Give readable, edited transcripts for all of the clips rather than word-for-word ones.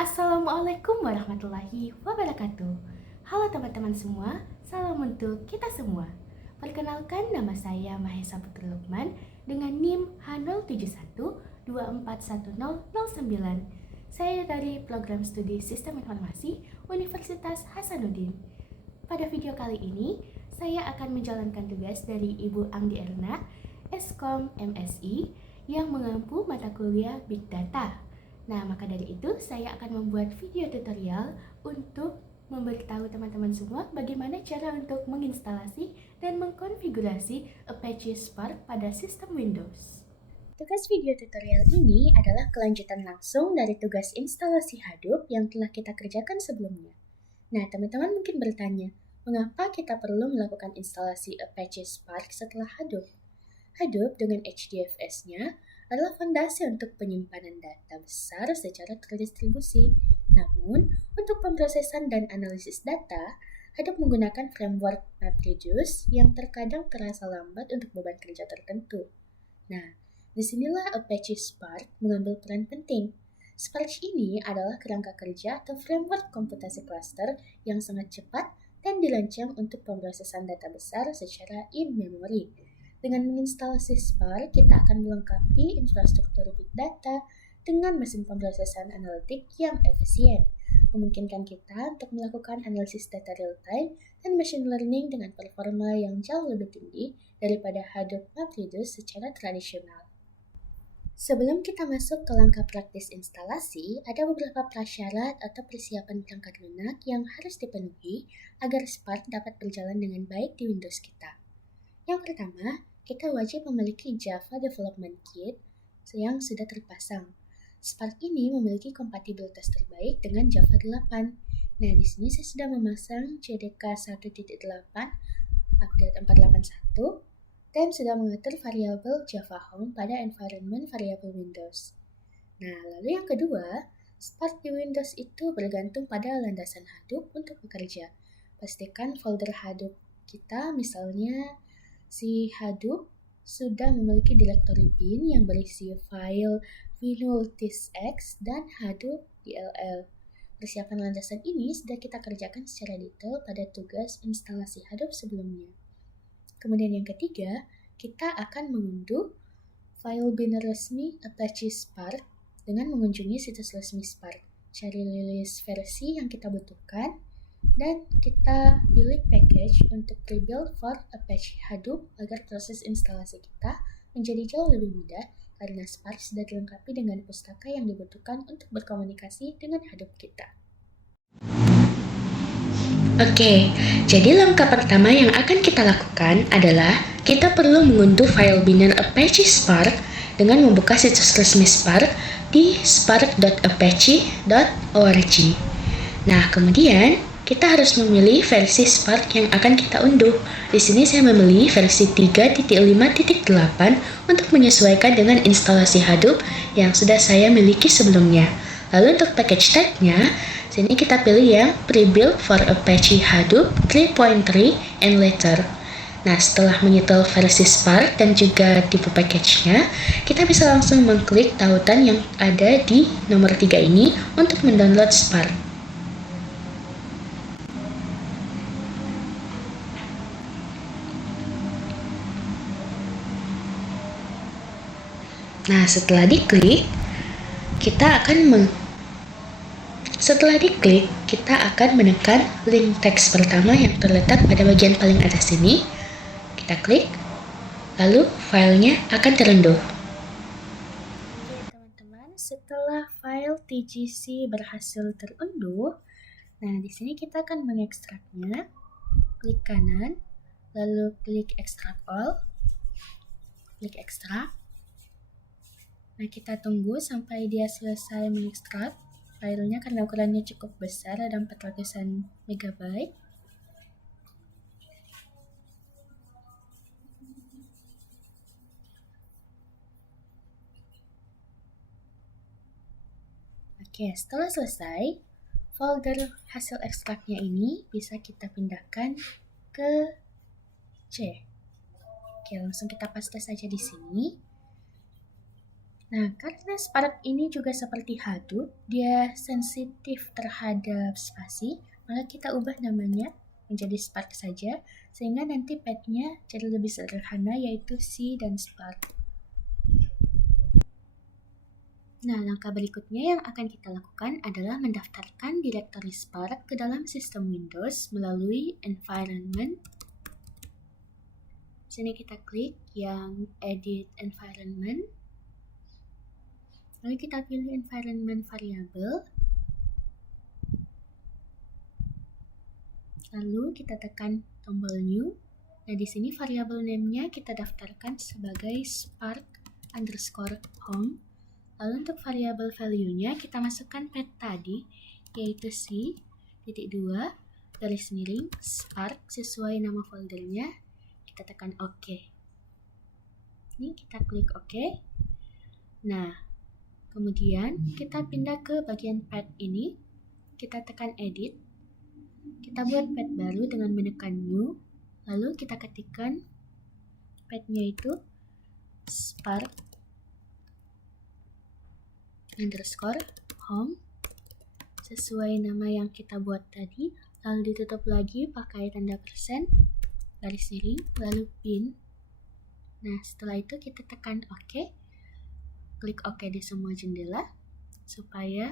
Assalamualaikum warahmatullahi wabarakatuh. Halo teman-teman semua, salam untuk kita semua. Perkenalkan, nama saya Mahesa Putri Lukman dengan NIM H071241009. Saya dari Program Studi Sistem Informasi Universitas Hasanuddin. Pada video kali ini, saya akan menjalankan tugas dari Ibu Anggi Erna, Eskom MSI, yang mengampu mata kuliah Big Data. Nah, maka dari itu saya akan membuat video tutorial untuk memberitahu teman-teman semua bagaimana cara untuk menginstalasi dan mengkonfigurasi Apache Spark pada sistem Windows. Tugas video tutorial ini adalah kelanjutan langsung dari tugas instalasi Hadoop yang telah kita kerjakan sebelumnya. Nah, teman-teman mungkin bertanya, mengapa kita perlu melakukan instalasi Apache Spark setelah Hadoop? Hadoop dengan HDFS-nya adalah fondasi untuk penyimpanan data besar secara terdistribusi. Namun, untuk pemrosesan dan analisis data, Hadoop menggunakan framework MapReduce yang terkadang terasa lambat untuk beban kerja tertentu. Nah, disinilah Apache Spark mengambil peran penting. Spark ini adalah kerangka kerja atau framework komputasi cluster yang sangat cepat dan dirancang untuk pemrosesan data besar secara in-memory. Dengan menginstalasi Spark, kita akan melengkapi infrastruktur Big Data dengan mesin pemrosesan analitik yang efisien, memungkinkan kita untuk melakukan analisis data real-time dan machine learning dengan performa yang jauh lebih tinggi daripada Hadoop MapReduce secara tradisional. Sebelum kita masuk ke langkah praktis instalasi, ada beberapa prasyarat atau persiapan perangkat lunak yang harus dipenuhi agar Spark dapat berjalan dengan baik di Windows kita. Yang pertama, kita wajib memiliki Java Development Kit yang sudah terpasang. Spark ini memiliki kompatibilitas terbaik dengan Java 8. Nah, di sini saya sudah memasang JDK 1.8 update 481 dan sudah mengatur variabel Java Home pada environment variabel Windows. Nah, lalu yang kedua, Spark di Windows itu bergantung pada landasan Hadoop untuk bekerja. Pastikan folder Hadoop kita, misalnya si Hadoop, sudah memiliki direktori bin yang berisi file vinul.txt dan Hadoop DLL. Persiapan landasan ini sudah kita kerjakan secara detail pada tugas instalasi Hadoop sebelumnya. Kemudian yang ketiga, kita akan mengunduh file bin resmi Apache Spark dengan mengunjungi situs resmi Spark. Cari rilis versi yang kita butuhkan, dan kita pilih package untuk rebuild for Apache Hadoop agar proses instalasi kita menjadi jauh lebih mudah karena Spark sudah dilengkapi dengan pustaka yang dibutuhkan untuk berkomunikasi dengan Hadoop kita. Oke, jadi langkah pertama yang akan kita lakukan adalah kita perlu mengunduh file binary Apache Spark dengan membuka situs resmi Spark di spark.apache.org. Nah, kemudian kita harus memilih versi Spark yang akan kita unduh. Di sini saya memilih versi 3.5.8 untuk menyesuaikan dengan instalasi Hadoop yang sudah saya miliki sebelumnya. Lalu untuk package type-nya, sini kita pilih yang Pre-built for Apache Hadoop 3.3 and later. Nah, setelah menyetel versi Spark dan juga tipe package-nya, kita bisa langsung mengklik tautan yang ada di nomor 3 ini untuk mendownload Spark. Nah, setelah diklik, kita akan menekan link teks pertama yang terletak pada bagian paling atas sini. Kita klik, lalu filenya akan terunduh. Oke teman-teman, setelah file TGC berhasil terunduh, nah di sini kita akan mengekstraknya. Klik kanan, lalu klik extract all, klik ekstrak. Nah, kita tunggu sampai dia selesai mengekstrak filenya karena ukurannya cukup besar, ada 400-an megabyte. Oke, setelah selesai, folder hasil ekstraknya ini bisa kita pindahkan ke C. Oke, langsung kita paste saja di sini. Nah, karena Spark ini juga seperti Hadoop, dia sensitif terhadap spasi, maka kita ubah namanya menjadi Spark saja, sehingga nanti path-nya jadi lebih sederhana, yaitu C dan Spark. Nah, langkah berikutnya yang akan kita lakukan adalah mendaftarkan direktori Spark ke dalam sistem Windows melalui environment. Sini kita klik yang edit environment. Lalu kita pilih environment variable. Lalu kita tekan tombol new. Nah, di sini variable name-nya kita daftarkan sebagai spark_home. Lalu untuk variable value-nya kita masukkan path tadi, yaitu C.2 garis miring spark sesuai nama foldernya. Kita tekan OK. Ini kita klik OK. Nah, kemudian kita pindah ke bagian path ini. Kita tekan edit. Kita buat path baru dengan menekan new. Lalu kita ketikkan path-nya itu spark_home sesuai nama yang kita buat tadi. Lalu ditutup lagi pakai tanda persen, garis miring, lalu pin. Nah, setelah itu kita tekan OK. Klik OK di semua jendela supaya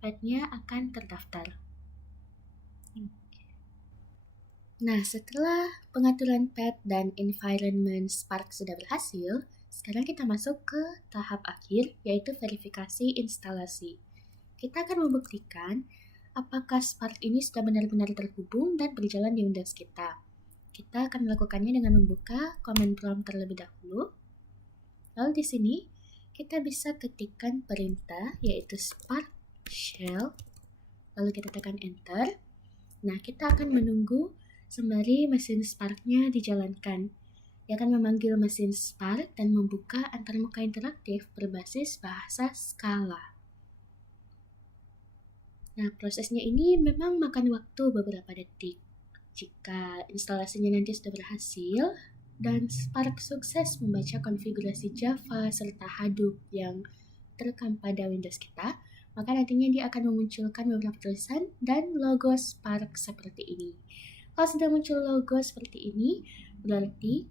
path-nya akan terdaftar. Nah, setelah pengaturan path dan environment Spark sudah berhasil, sekarang kita masuk ke tahap akhir, yaitu verifikasi instalasi. Kita akan membuktikan apakah Spark ini sudah benar-benar terhubung dan berjalan di Windows kita. Kita akan melakukannya dengan membuka command prompt terlebih dahulu. Lalu di sini kita bisa ketikkan perintah yaitu spark shell. Lalu kita tekan enter. Nah, kita akan menunggu sembari mesin Spark-nya dijalankan. Dia akan memanggil mesin Spark dan membuka antarmuka interaktif berbasis bahasa Scala. Nah, prosesnya ini memang makan waktu beberapa detik. Jika instalasinya nanti sudah berhasil dan Spark sukses membaca konfigurasi Java serta Hadoop yang terekam pada Windows kita, maka nantinya dia akan memunculkan beberapa tulisan dan logo Spark seperti ini. Kalau sudah muncul logo seperti ini, berarti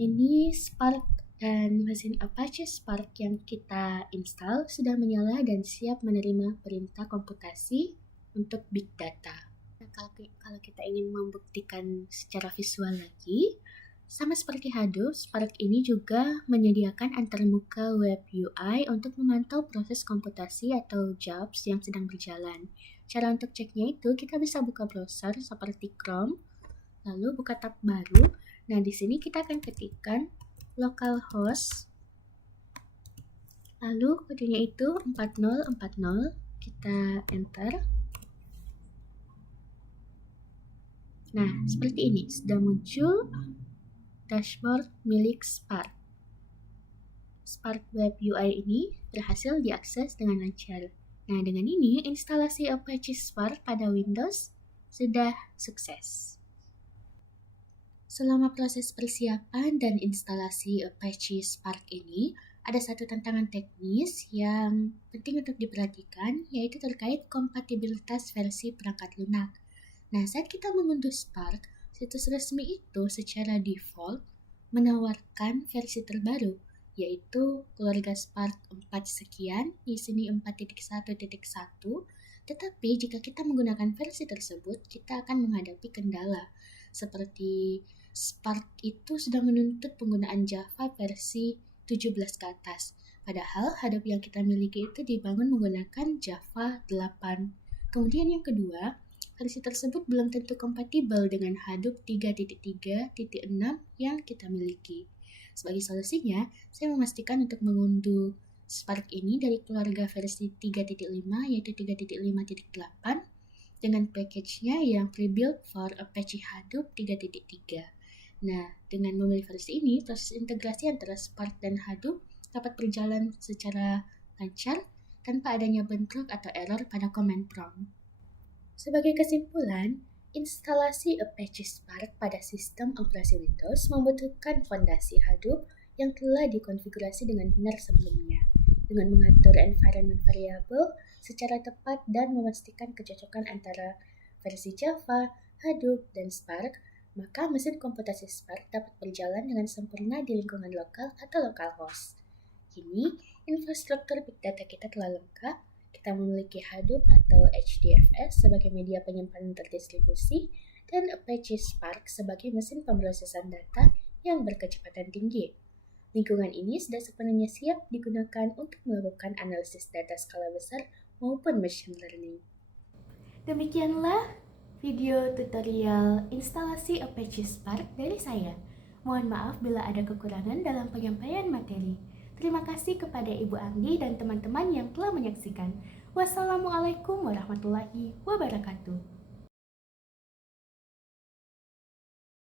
ini Spark dan mesin Apache Spark yang kita install sudah menyala dan siap menerima perintah komputasi untuk big data. Nah, kalau kita ingin membuktikan secara visual lagi, sama seperti Hadoop, Spark ini juga menyediakan antarmuka web UI untuk memantau proses komputasi atau jobs yang sedang berjalan. Cara untuk ceknya itu kita bisa buka browser seperti Chrome, lalu buka tab baru. Nah, di sini kita akan ketikkan localhost, lalu kodenya itu 4040, kita enter. Nah, seperti ini, sudah muncul dashboard milik Spark. Spark Web UI ini berhasil diakses dengan lancar. Nah, dengan ini instalasi Apache Spark pada Windows sudah sukses. Selama proses persiapan dan instalasi Apache Spark ini, ada satu tantangan teknis yang penting untuk diperhatikan, yaitu terkait kompatibilitas versi perangkat lunak. Nah, saat kita mengunduh Spark, situs resmi itu secara default menawarkan versi terbaru, yaitu keluarga Spark 4 sekian, di sini 4.1.1, tetapi jika kita menggunakan versi tersebut, kita akan menghadapi kendala, seperti Spark itu sedang menuntut penggunaan Java versi 17 ke atas, padahal Hadoop yang kita miliki itu dibangun menggunakan Java 8. Kemudian yang kedua, versi tersebut belum tentu kompatibel dengan Hadoop 3.3.6 yang kita miliki. Sebagai solusinya, saya memastikan untuk mengunduh Spark ini dari keluarga versi 3.5 yaitu 3.5.8 dengan package-nya yang pre-built for Apache Hadoop 3.3. Nah, dengan memilih versi ini, proses integrasi antara Spark dan Hadoop dapat berjalan secara lancar tanpa adanya bentrok atau error pada command prompt. Sebagai kesimpulan, instalasi Apache Spark pada sistem operasi Windows membutuhkan fondasi Hadoop yang telah dikonfigurasi dengan benar sebelumnya, dengan mengatur environment variable secara tepat dan memastikan kecocokan antara versi Java, Hadoop, dan Spark, maka mesin komputasi Spark dapat berjalan dengan sempurna di lingkungan lokal atau localhost. Kini, infrastruktur Big Data kita telah lengkap. Kita memiliki Hadoop atau HDFS sebagai media penyimpanan terdistribusi dan Apache Spark sebagai mesin pemrosesan data yang berkecepatan tinggi. Lingkungan ini sudah sepenuhnya siap digunakan untuk melakukan analisis data skala besar maupun machine learning. Demikianlah video tutorial instalasi Apache Spark dari saya. Mohon maaf bila ada kekurangan dalam penyampaian materi. Terima kasih kepada Ibu Anggi dan teman-teman yang telah menyaksikan. Wassalamualaikum warahmatullahi wabarakatuh.